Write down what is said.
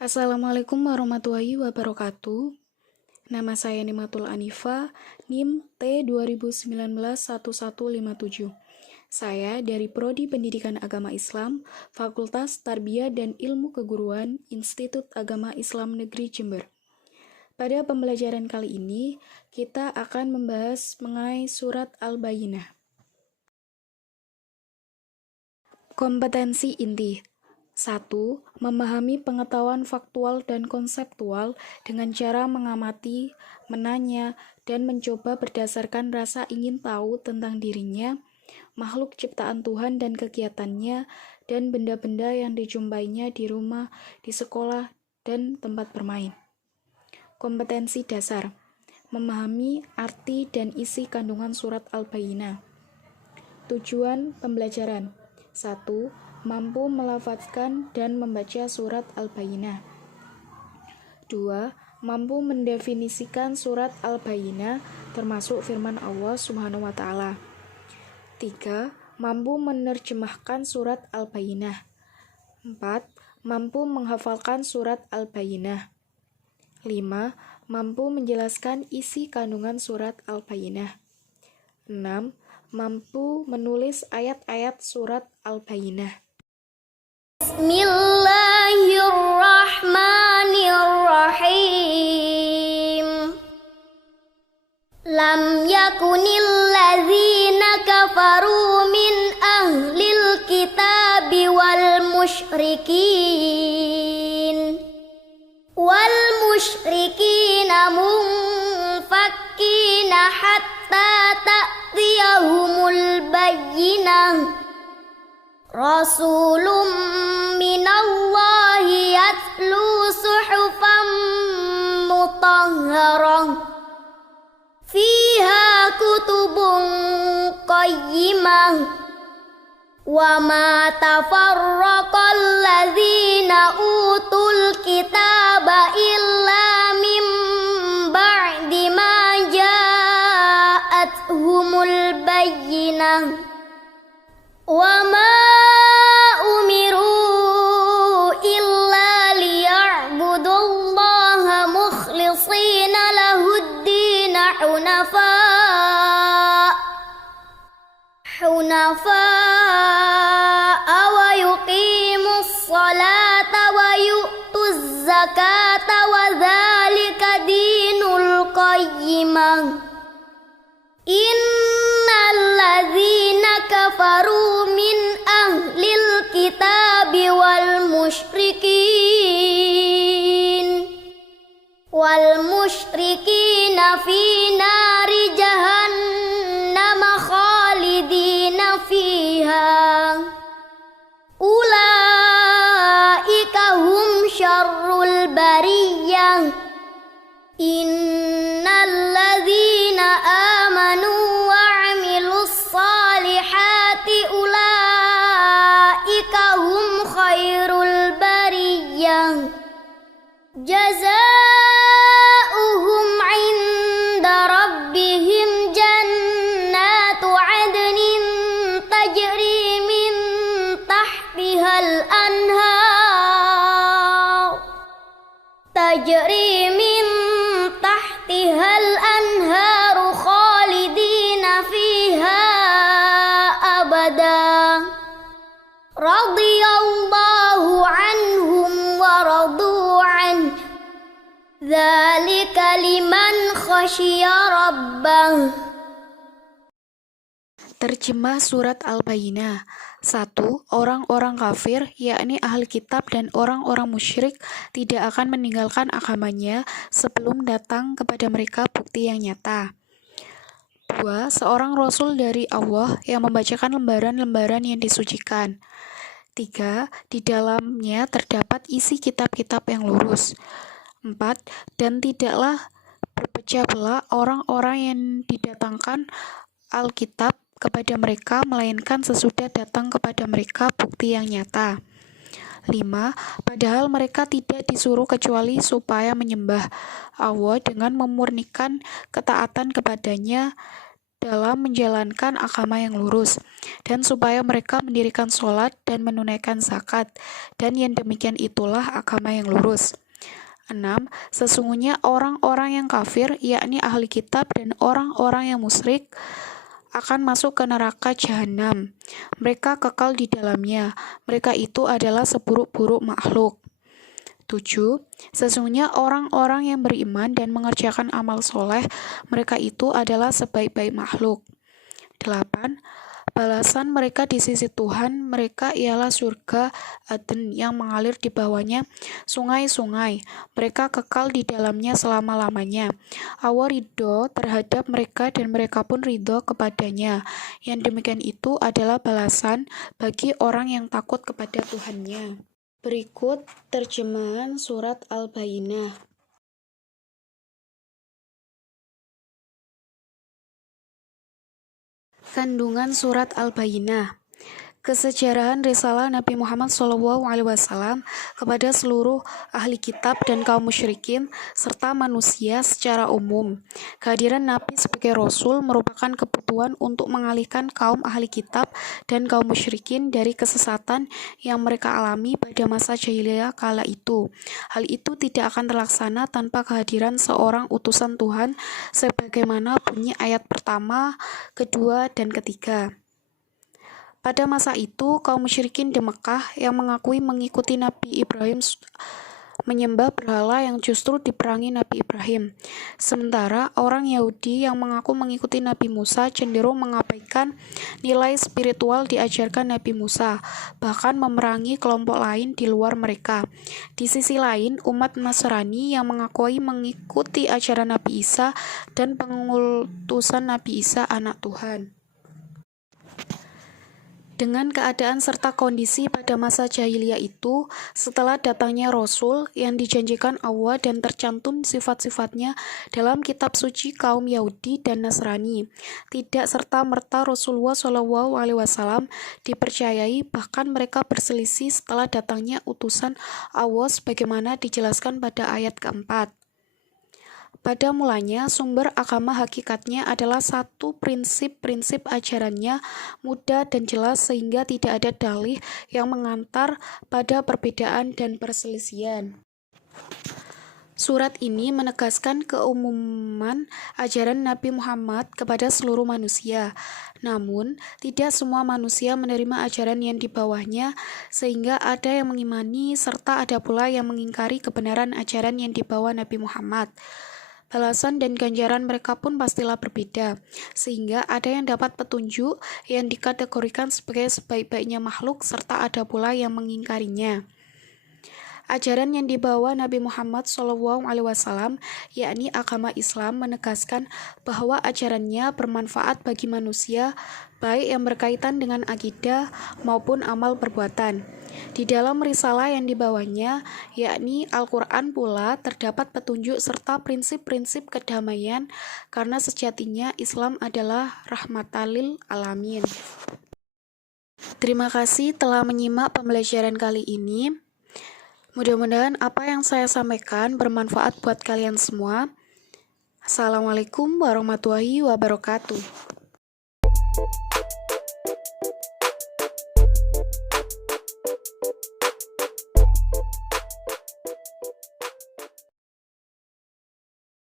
Assalamualaikum warahmatullahi wabarakatuh. Nama saya Nimatul Anifa, NIM T20191157. Saya dari Prodi Pendidikan Agama Islam, Fakultas Tarbiyah dan Ilmu Keguruan, Institut Agama Islam Negeri Jember. Pada pembelajaran kali ini, kita akan membahas mengenai surat Al-Bayyinah. Kompetensi inti 1. Memahami pengetahuan faktual dan konseptual dengan cara mengamati, menanya, dan mencoba berdasarkan rasa ingin tahu tentang dirinya, makhluk ciptaan Tuhan dan kegiatannya, dan benda-benda yang dijumpainya di rumah, di sekolah, dan tempat bermain. Kompetensi dasar: memahami arti dan isi kandungan surat Al-Bayyinah. Tujuan pembelajaran: 1. Mampu melafadzkan dan membaca surat Al-Bayyinah. 2. Mampu mendefinisikan surat Al-Bayyinah termasuk firman Allah Subhanahu wa taala. 3. Mampu menerjemahkan surat Al-Bayyinah. 4. Mampu menghafalkan surat Al-Bayyinah. 5. Mampu menjelaskan isi kandungan surat Al-Bayyinah. 6. Mampu menulis ayat-ayat surat Al-Bayyinah. Bismillahirrahmanirrahim. Lam yakunil ladzina kafaru min ahlil kitabi wal musyrikina munfakkina hatta ta'tiyahumul bayyinah. Rasulun minallahi yatlu suhufan mutahharah fiha kutubun qayyimah wa ma tafarraqal ladzina utul kitaba illa min ba'di ma ja'atuhumul bayyinah wa ma umiru illa liya'budullaha mukhlishina lahud-din hunafa wa yuqimus salata wa yu'tuz zakata wa dzalika dinul qayyimah. Innal ladzina kafaru min ahlil kitabi wal musyrikina fi nari jahannam khalidina fiha ulaika hum syarrul bariyah. Innal ladzina amanu wa 'amilus salihati ulaika hum khairul bariyah. Jazaohum 'inda rabbihim jannatu 'adnin tajri min tahtihal anharu khalidina fiha abada. Radiyallahu anhum wa radu an. Dzalika liman khasyiya rabbah. Terjemah surat Al-Bayyinah. 1. Orang-orang kafir, yakni ahli kitab dan orang-orang musyrik, tidak akan meninggalkan agamanya sebelum datang kepada mereka bukti yang nyata. 2. Seorang rasul dari Allah yang membacakan lembaran-lembaran yang disucikan. 3. Di dalamnya terdapat isi kitab-kitab yang lurus. 4. Dan tidaklah berpecah belah orang-orang yang didatangkan Alkitab kepada mereka, melainkan sesudah datang kepada mereka bukti yang nyata. 5. Padahal mereka tidak disuruh kecuali supaya menyembah Allah dengan memurnikan ketaatan kepadanya dalam menjalankan agama yang lurus, dan supaya mereka mendirikan sholat dan menunaikan zakat, dan yang demikian itulah agama yang lurus. 6. Sesungguhnya orang-orang yang kafir, yakni ahli kitab dan orang-orang yang musyrik, akan masuk ke neraka jahanam. Mereka kekal di dalamnya. Mereka itu adalah seburuk-buruk makhluk. 7. Sesungguhnya orang-orang yang beriman dan mengerjakan amal soleh, mereka itu adalah sebaik-baik makhluk. 8. Balasan mereka di sisi Tuhan mereka ialah surga Aden yang mengalir di bawahnya sungai-sungai. Mereka kekal di dalamnya selama-lamanya. Allah ridho terhadap mereka dan mereka pun ridho kepadanya. Yang demikian itu adalah balasan bagi orang yang takut kepada Tuhannya. Berikut terjemahan surat Al-Bayyinah. Kandungan surat Al-Bayyinah. Kesejarahan risalah Nabi Muhammad SAW kepada seluruh ahli kitab dan kaum musyrikin serta manusia secara umum. Kehadiran Nabi sebagai Rasul merupakan kebutuhan untuk mengalihkan kaum ahli kitab dan kaum musyrikin dari kesesatan yang mereka alami pada masa jahiliyah kala itu. Hal itu tidak akan terlaksana tanpa kehadiran seorang utusan Tuhan sebagaimana bunyi ayat pertama, kedua, dan ketiga. Pada masa itu, kaum musyrikin di Mekah yang mengakui mengikuti Nabi Ibrahim menyembah berhala yang justru diperangi Nabi Ibrahim. Sementara orang Yahudi yang mengaku mengikuti Nabi Musa cenderung mengabaikan nilai spiritual diajarkan Nabi Musa, bahkan memerangi kelompok lain di luar mereka. Di sisi lain, umat Nasrani yang mengakui mengikuti ajaran Nabi Isa dan pengutusan Nabi Isa anak Tuhan. Dengan keadaan serta kondisi pada masa jahiliyah itu, setelah datangnya Rasul yang dijanjikan Allah dan tercantum sifat-sifatnya dalam kitab suci kaum Yahudi dan Nasrani, tidak serta-merta Rasulullah SAW dipercayai, bahkan mereka berselisih setelah datangnya utusan Allah sebagaimana dijelaskan pada ayat keempat. Pada mulanya, sumber agama hakikatnya adalah satu prinsip-prinsip ajarannya mudah dan jelas sehingga tidak ada dalih yang mengantar pada perbedaan dan perselisihan. Surat ini menegaskan keumuman ajaran Nabi Muhammad kepada seluruh manusia. Namun, tidak semua manusia menerima ajaran yang di bawahnya, sehingga ada yang mengimani serta ada pula yang mengingkari kebenaran ajaran yang dibawa Nabi Muhammad. Balasan dan ganjaran mereka pun pastilah berbeda, sehingga ada yang dapat petunjuk yang dikategorikan sebagai sebaik-baiknya makhluk, serta ada pula yang mengingkarinya. Ajaran yang dibawa Nabi Muhammad SAW, yakni agama Islam, menegaskan bahwa ajarannya bermanfaat bagi manusia, baik yang berkaitan dengan akidah maupun amal perbuatan. Di dalam risalah yang dibawanya, yakni Al-Quran pula, terdapat petunjuk serta prinsip-prinsip kedamaian, karena sejatinya Islam adalah rahmatan lil alamin. Terima kasih telah menyimak pembelajaran kali ini. Mudah-mudahan apa yang saya sampaikan bermanfaat buat kalian semua. Assalamualaikum warahmatullahi wabarakatuh.